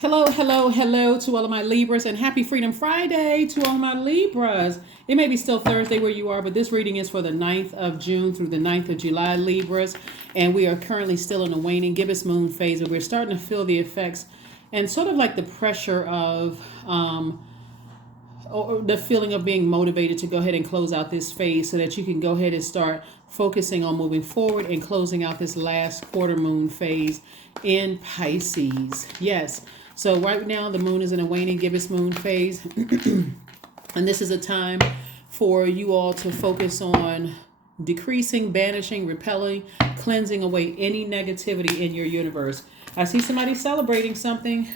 Hello, hello, hello to all of my Libras, and happy Freedom Friday to all my Libras. It may be still Thursday where you are, but this reading is for the 9th of June through the 9th of July, Libras. And we are currently still in a waning gibbous moon phase, but we're starting to feel the effects and sort of like the pressure of or the feeling of being motivated to go ahead and close out this phase so that you can go ahead and start focusing on moving forward and closing out this last quarter moon phase in Pisces. Yes. So right now the moon is in a waning gibbous moon phase. And this is a time for you all to focus on decreasing, banishing, repelling, cleansing away any negativity in your universe. I see somebody celebrating something.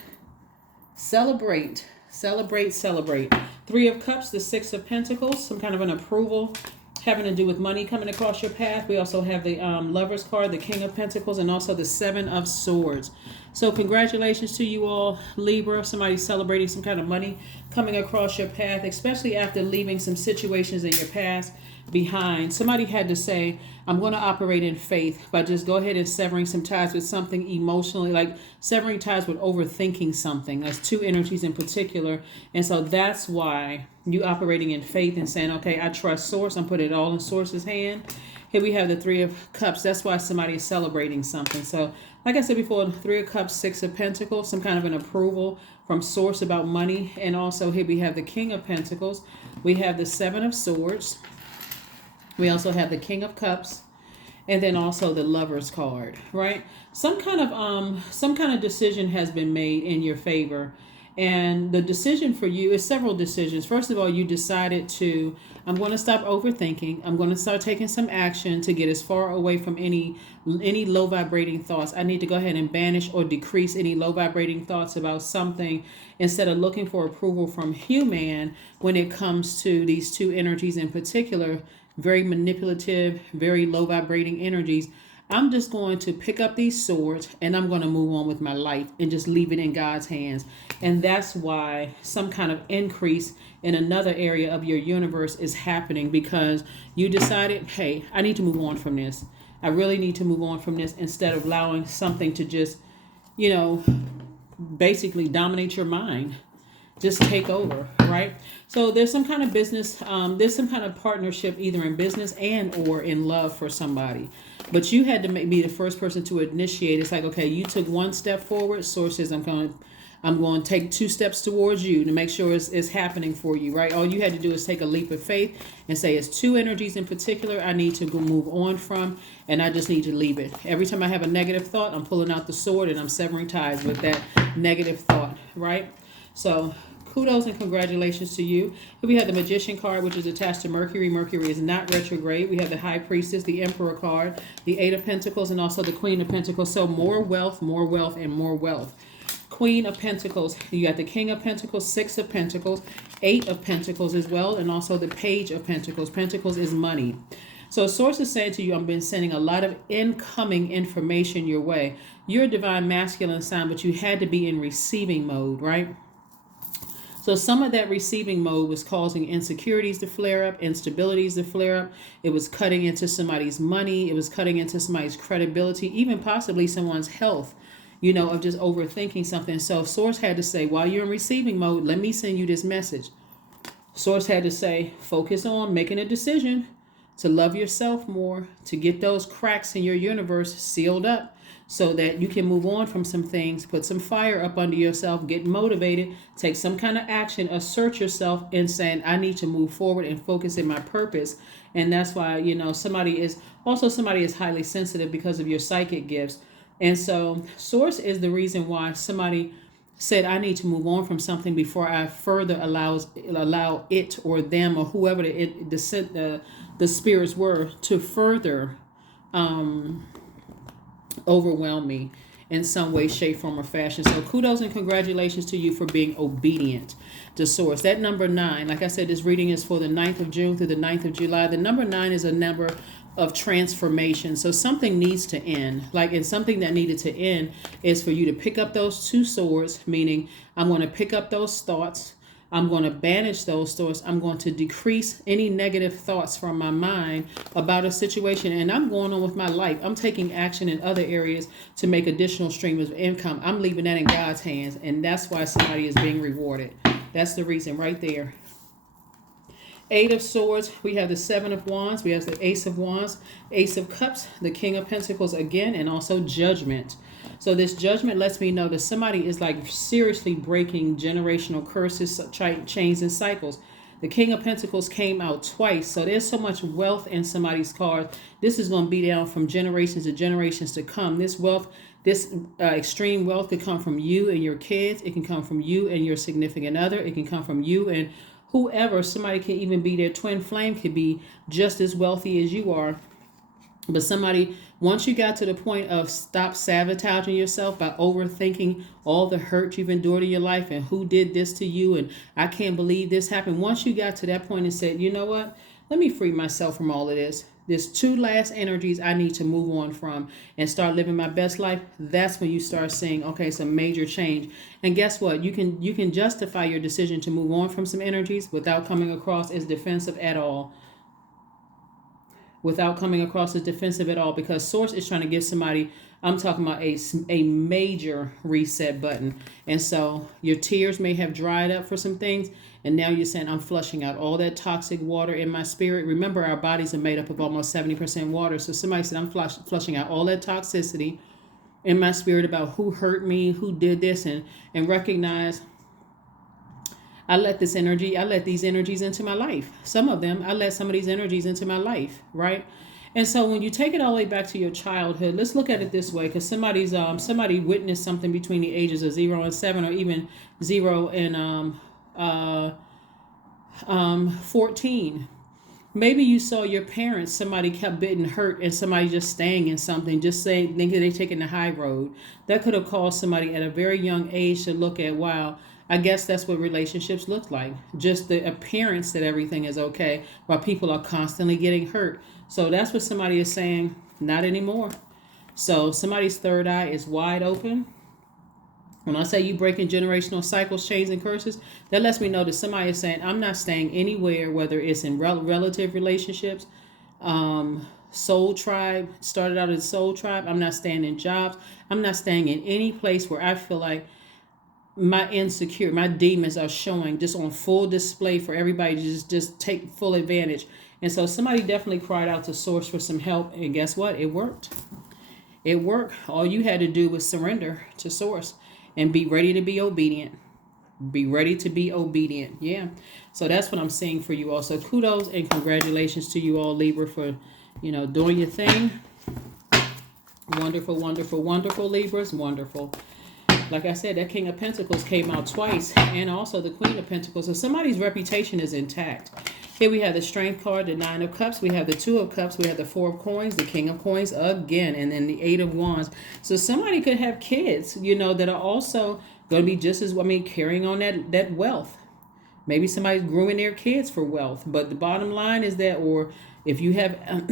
Celebrate, celebrate, celebrate. Three of Cups, the Six of Pentacles, some kind of an approval having to do with money coming across your path. We also have the Lover's card, the King of Pentacles, and also the Seven of Swords. So congratulations to you all, Libra. Somebody celebrating some kind of money coming across your path, especially after leaving some situations in your past behind. Somebody had to say, I'm going to operate in faith by just go ahead and severing some ties with something emotionally, like severing ties with overthinking something. That's two energies in particular. And so that's why you operating in faith and saying, okay, I trust Source. I'm putting it all in Source's hand. Here we have the Three of Cups. That's why somebody is celebrating something. So like I said before, Three of Cups, Six of Pentacles, some kind of an approval from Source about money. And also here we have the King of Pentacles. We have the Seven of Swords. We also have the King of Cups, and then also the Lover's card, right? Some kind of decision has been made in your favor. And the decision for you is several decisions. First of all, you decided to, I'm going to stop overthinking. I'm going to start taking some action to get as far away from any low vibrating thoughts. I need to go ahead and banish or decrease any low vibrating thoughts about something instead of looking for approval from human when it comes to these two energies in particular, very manipulative, very low vibrating energies. I'm just going to pick up these swords and I'm going to move on with my life and just leave it in God's hands. And that's why some kind of increase in another area of your universe is happening, because you decided, hey, I need to move on from this. I really need to move on from this, instead of allowing something to just, basically dominate your mind. Just take over, right? So there's some kind of business, there's some kind of partnership either in business and or in love for somebody. But you had to be the first person to initiate. It's like, okay, you took one step forward. Source says, I'm going to take two steps towards you to make sure it's happening for you, right? All you had to do is take a leap of faith and say, it's two energies in particular I need to go move on from, and I just need to leave it. Every time I have a negative thought, I'm pulling out the sword and I'm severing ties with that negative thought, right? So kudos and congratulations to you. Here we have the Magician card, which is attached to Mercury. Mercury is not retrograde. We have the High Priestess, the Emperor card, the Eight of Pentacles, and also the Queen of Pentacles. So more wealth, and more wealth. Queen of Pentacles. You got the King of Pentacles, Six of Pentacles, Eight of Pentacles as well, and also the Page of Pentacles. Pentacles is money. So Source is saying to you, I've been sending a lot of incoming information your way. You're a divine masculine sign, but you had to be in receiving mode, right? So some of that receiving mode was causing insecurities to flare up, instabilities to flare up. It was cutting into somebody's money. It was cutting into somebody's credibility, even possibly someone's health, of just overthinking something. So Source had to say, while you're in receiving mode, let me send you this message. Source had to say, focus on making a decision to love yourself more, to get those cracks in your universe sealed up, so that you can move on from some things, put some fire up under yourself, get motivated, take some kind of action, assert yourself in saying, I need to move forward and focus in my purpose. And that's why, somebody is highly sensitive because of your psychic gifts. And so Source is the reason why somebody said, I need to move on from something before I further allow it or them or whoever the spirits were to further overwhelm me in some way, shape, form, or fashion. So kudos and congratulations to you for being obedient to Source. That number 9, like I said, this reading is for the 9th of June through the 9th of July. The number 9 is a number of transformation. So something needs to end. And something that needed to end is for you to pick up those two swords, meaning I'm going to pick up those thoughts. I'm going to banish those thoughts. I'm going to decrease any negative thoughts from my mind about a situation. And I'm going on with my life. I'm taking action in other areas to make additional streams of income. I'm leaving that in God's hands. And that's why somebody is being rewarded. That's the reason right there. Eight of Swords, we have the Seven of Wands, we have the Ace of Wands, Ace of Cups, the King of Pentacles again, and also Judgment. So this Judgment lets me know that somebody is like seriously breaking generational curses, chains, and cycles. The King of Pentacles came out twice, so there's so much wealth in somebody's cards. This is going to be down from generations to generations to come. This wealth, this extreme wealth could come from you and your kids. It can come from you and your significant other. It can come from you and whoever. Somebody can even be their twin flame, could be just as wealthy as you are. But somebody, once you got to the point of stop sabotaging yourself by overthinking all the hurt you've endured in your life and who did this to you and I can't believe this happened. Once you got to that point and said, you know what, let me free myself from all of this. There's two last energies I need to move on from and start living my best life. That's when you start seeing, okay, some major change. And guess what? You can justify your decision to move on from some energies without coming across as defensive at all. Without coming across as defensive at all, because Source is trying to give somebody, I'm talking about a major reset button. And so your tears may have dried up for some things, and now you're saying, I'm flushing out all that toxic water in my spirit. Remember, our bodies are made up of almost 70% water. So somebody said, I'm flushing out all that toxicity in my spirit about who hurt me, who did this, and recognize I let these energies into my life. Some of them, I let some of these energies into my life, right? And so when you take it all the way back to your childhood, let's look at it this way, because somebody witnessed something between the ages of 0 and 7, or even 0 and 14. Maybe you saw your parents, somebody kept getting hurt and somebody just staying in something, just saying, thinking they're taking the high road. That could have caused somebody at a very young age to look at, wow, I guess that's what relationships look like. Just the appearance that everything is okay while people are constantly getting hurt. So that's what somebody is saying, not anymore. So somebody's third eye is wide open. When I say you breaking generational cycles, chains, and curses, that lets me know that somebody is saying, I'm not staying anywhere, whether it's in relative relationships, soul tribe, started out as soul tribe. I'm not staying in jobs. I'm not staying in any place where I feel like my demons are showing just on full display for everybody to just take full advantage. And so somebody definitely cried out to Source for some help. And guess what? It worked. It worked. All you had to do was surrender to Source and be ready to be obedient. Be ready to be obedient. Yeah. So that's what I'm seeing for you all. So kudos and congratulations to you all, Libra, for, doing your thing. Wonderful, wonderful, wonderful, Libras. Wonderful. Like I said, that King of Pentacles came out twice, and also the Queen of Pentacles. So somebody's reputation is intact. Here we have the Strength card, the 9 of Cups. We have the 2 of Cups. We have the 4 of Coins, the King of Coins again, and then the 8 of Wands. So somebody could have kids, that are also going to be just as, carrying on that wealth. Maybe somebody's grooming their kids for wealth. But the bottom line is that, or if you have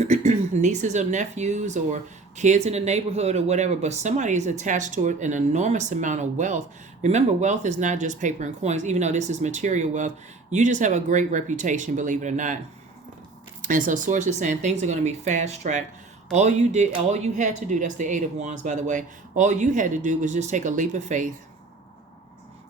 nieces or nephews or kids in the neighborhood or whatever, but somebody is attached to an enormous amount of wealth. Remember, wealth is not just paper and coins, even though this is material wealth. You just have a great reputation, believe it or not. And so Source is saying things are going to be fast tracked. All you had to do, that's the 8 of Wands, by the way. All you had to do was just take a leap of faith.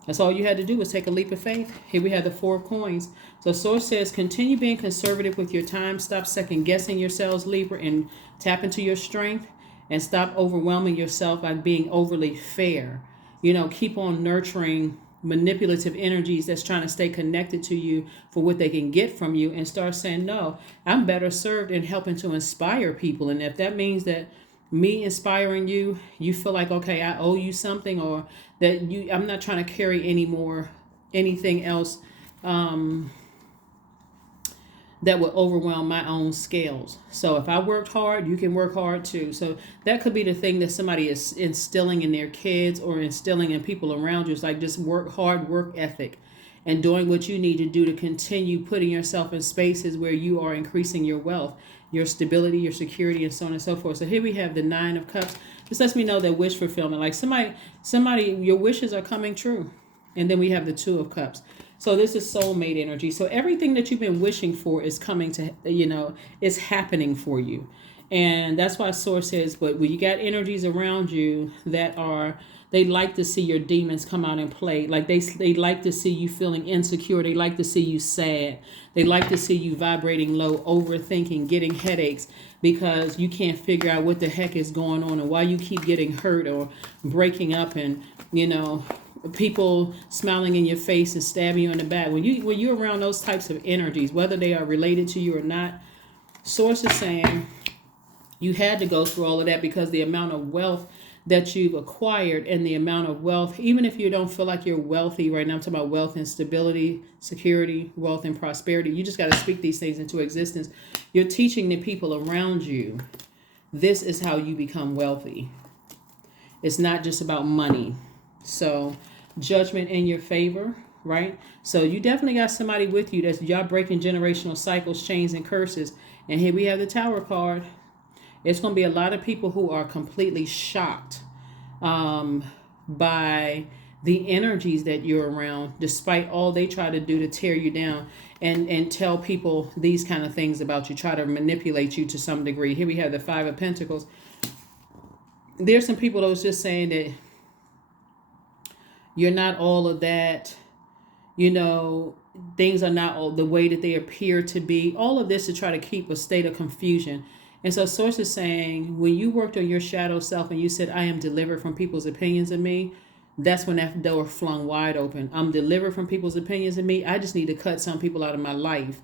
That's all you had to do was take a leap of faith. Here we have the 4 of Coins. So Source says, continue being conservative with your time. Stop second guessing yourselves, Libra, and tap into your strength. And stop overwhelming yourself by being overly fair. Keep on nurturing manipulative energies that's trying to stay connected to you for what they can get from you, and start saying, no, I'm better served in helping to inspire people. And if that means that me inspiring you, you feel like, okay, I owe you something, or that I'm not trying to carry anything else that would overwhelm my own scales. So if I worked hard, you can work hard too. So that could be the thing that somebody is instilling in their kids or instilling in people around you. It's like just work hard, work ethic, and doing what you need to do to continue putting yourself in spaces where you are increasing your wealth, your stability, your security, and so on and so forth. So here we have the 9 of Cups. This lets me know that wish fulfillment, like somebody, your wishes are coming true. And then we have the 2 of Cups. So this is soulmate energy. So everything that you've been wishing for is coming to, is happening for you. And that's why Source says, but when you got energies around you that are, they like to see your demons come out and play. Like they like to see you feeling insecure. They like to see you sad. They like to see you vibrating low, overthinking, getting headaches because you can't figure out what the heck is going on and why you keep getting hurt or breaking up, and people smiling in your face and stabbing you in the back. When you're around those types of energies, whether they are related to you or not, Source is saying you had to go through all of that because the amount of wealth that you've acquired and the amount of wealth, even if you don't feel like you're wealthy right now, I'm talking about wealth and stability, security, wealth and prosperity. You just got to speak these things into existence. You're teaching the people around you, this is how you become wealthy. It's not just about money. So judgment in your favor, right? So you definitely got somebody with you that's y'all breaking generational cycles, chains, and curses. And here we have the Tower card. It's going to be a lot of people who are completely shocked by the energies that you're around, despite all they try to do to tear you down and tell people these kind of things about you, try to manipulate you to some degree. Here we have the Five of Pentacles. There's some people that was just saying that you're not all of that, things are not all the way that they appear to be. All of this to try to keep a state of confusion. And so Source is saying, when you worked on your shadow self and you said, I am delivered from people's opinions of me, that's when that door flung wide open. I'm delivered from people's opinions of me. I just need to cut some people out of my life.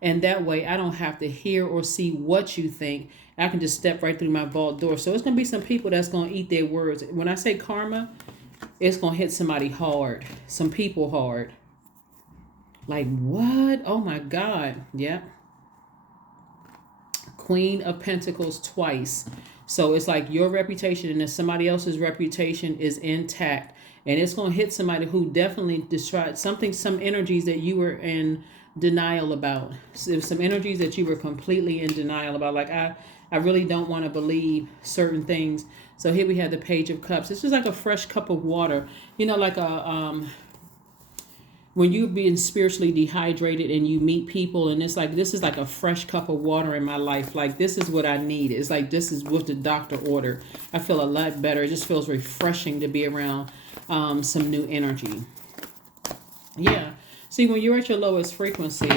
And that way I don't have to hear or see what you think. I can just step right through my vault door. So it's going to be some people that's going to eat their words. When I say karma, it's going to hit somebody hard, some people hard. Like, what? Oh my God. Yeah. Queen of Pentacles twice. So it's like your reputation and then somebody else's reputation is intact. And it's going to hit somebody who definitely destroyed something, some energies that you were in denial about. So there's some energies that you were completely in denial about. Like, I really don't want to believe certain things. So here we have the Page of Cups. It's just like a fresh cup of water. Like when you're being spiritually dehydrated and you meet people and it's like, this is like a fresh cup of water in my life. Like, this is what I need. It's like, this is what the doctor ordered. I feel a lot better. It just feels refreshing to be around some new energy. Yeah. See, when you're at your lowest frequency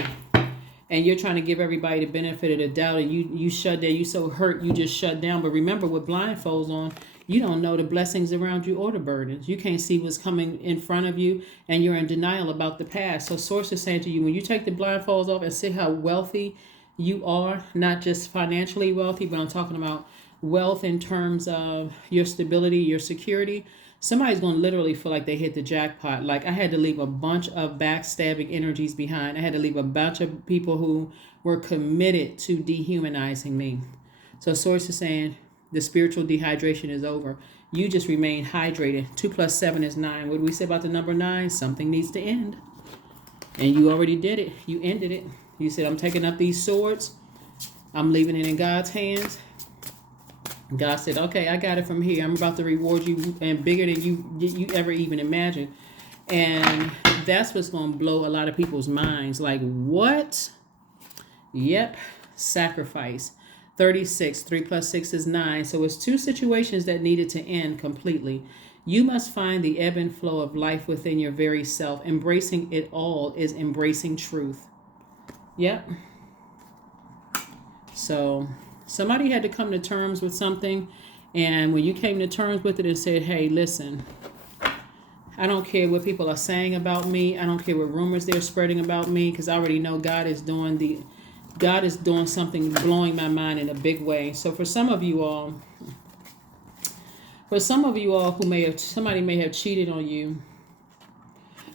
and you're trying to give everybody the benefit of the doubt and you shut down, you so hurt, you just shut down. But remember, with blindfolds on, you don't know the blessings around you or the burdens. You can't see what's coming in front of you and you're in denial about the past. So Source is saying to you, when you take the blindfolds off and see how wealthy you are, not just financially wealthy, but I'm talking about wealth in terms of your stability, your security, somebody's going to literally feel like they hit the jackpot. Like, I had to leave a bunch of backstabbing energies behind. I had to leave a bunch of people who were committed to dehumanizing me. So Source is saying, the spiritual dehydration is over. You just remain hydrated. 2 + 7 is 9. What do we say about the number 9? Something needs to end. And you already did it. You ended it. You said, I'm taking up these swords. I'm leaving it in God's hands. God said, okay, I got it from here. I'm about to reward you and bigger than you ever even imagined. And that's what's going to blow a lot of people's minds. Like, what? Yep. Sacrifice. 36, 3 + 6 is 9. So it's 2 situations that needed to end completely. You must find the ebb and flow of life within your very self. Embracing it all is embracing truth. Yep. So somebody had to come to terms with something. And when you came to terms with it and said, hey, listen, I don't care what people are saying about me. I don't care what rumors they're spreading about me, because I already know God is doing something, blowing my mind in a big way. So for some of you all who somebody may have cheated on you.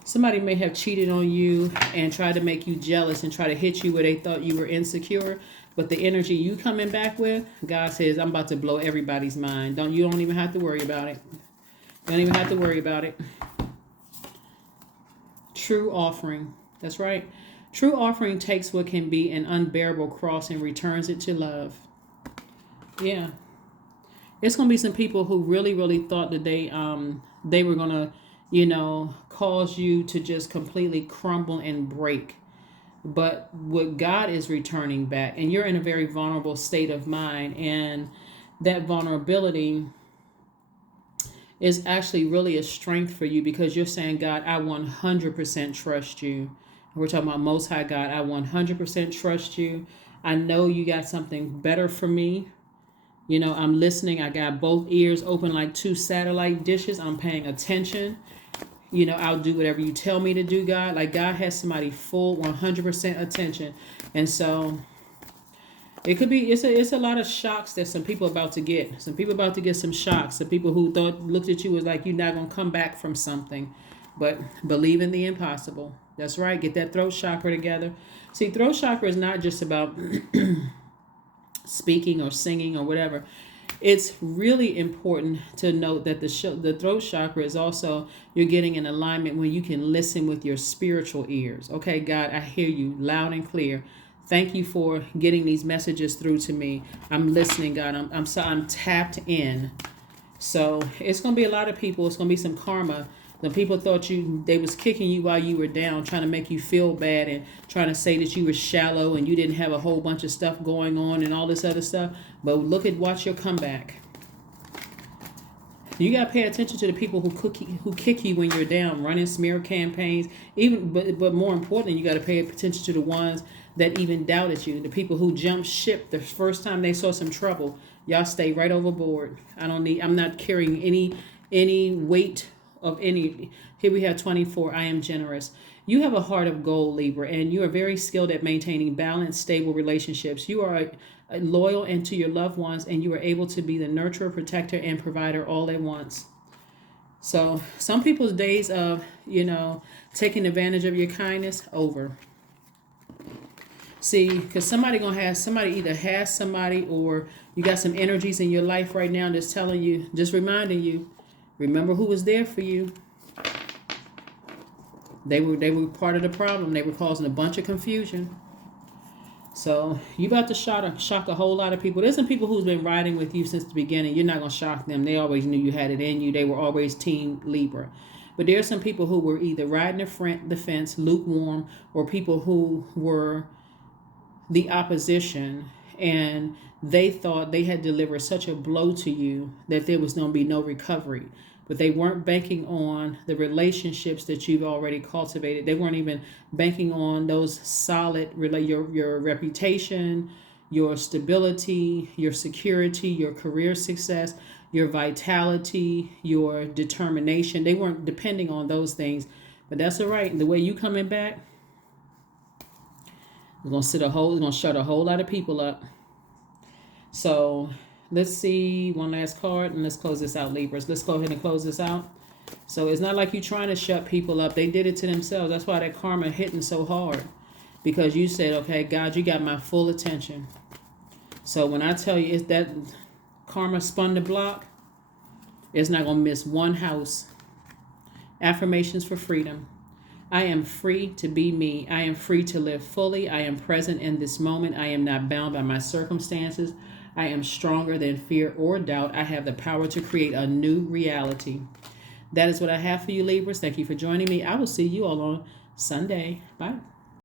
Somebody may have cheated on you and tried to make you jealous and try to hit you where they thought you were insecure. But the energy you coming back with, God says, I'm about to blow everybody's mind. You don't even have to worry about it. You don't even have to worry about it. True offering. That's right. True offering takes what can be an unbearable cross and returns it to love. Yeah. It's going to be some people who really, really thought that they were going to, cause you to just completely crumble and break. But what God is returning back, and you're in a very vulnerable state of mind, and that vulnerability is actually really a strength for you, because you're saying, God, I 100% trust you. We're talking about Most High God. I 100% trust you. I know you got something better for me. You know, I'm listening. I got both ears open like two satellite dishes. I'm paying attention. You know, I'll do whatever you tell me to do, God. Like, God has somebody full 100% attention. And so it could be, it's a lot of shocks that some people about to get. Some people about to get some shocks. Some people who looked at you as like, you're not going to come back from something. But believe in the impossible. That's right. Get that throat chakra together. See, throat chakra is not just about speaking or singing or whatever. It's really important to note that the throat chakra is also, you're getting in alignment when you can listen with your spiritual ears. Okay, God, I hear you loud and clear. Thank you for getting these messages through to me. I'm listening, God. I'm tapped in. So it's going to be a lot of people. It's going to be some karma. The people thought they was kicking you while you were down, trying to make you feel bad and trying to say that you were shallow and you didn't have a whole bunch of stuff going on and all this other stuff. But watch your comeback. You got to pay attention to the people who kick you when you're down, running smear campaigns. But more importantly, you got to pay attention to the ones that even doubted you. The people who jumped ship the first time they saw some trouble. Y'all stay right overboard. I'm not carrying any weight of any. Here we have 24. I am generous. You have a heart of gold, Libra, and you are very skilled at maintaining balanced, stable relationships. You are loyal and to your loved ones, and you are able to be the nurturer, protector, and provider all at once. So some people's days of, taking advantage of your kindness, over. See, because somebody either has somebody, or you got some energies in your life right now that's telling you, just reminding you, remember who was there for you. They were part of the problem. They were causing a bunch of confusion. So you about to shock a whole lot of people. There's some people who's been riding with you since the beginning. You're not going to shock them. They always knew you had it in you. They were always team Libra. But there are some people who were either riding the fence, lukewarm, or people who were the opposition, and they thought they had delivered such a blow to you that there was going to be no recovery. But they weren't banking on the relationships that you've already cultivated. They weren't even banking on those solid, your reputation, your stability, your security, your career success, your vitality, your determination. They weren't depending on those things. But that's all right. The way you coming back, it's going to shut a whole lot of people up. So let's see one last card, and let's close this out, Libras. Let's go ahead and close this out. So it's not like you're trying to shut people up. They did it to themselves. That's why that karma hitting so hard, because you said, okay, God, you got my full attention. So when I tell you, it's that karma spun the block, it's not going to miss one house. Affirmations for freedom. I am free to be me. I am free to live fully. I am present in this moment. I am not bound by my circumstances. I am stronger than fear or doubt. I have the power to create a new reality. That is what I have for you, Libras. Thank you for joining me. I will see you all on Sunday. Bye.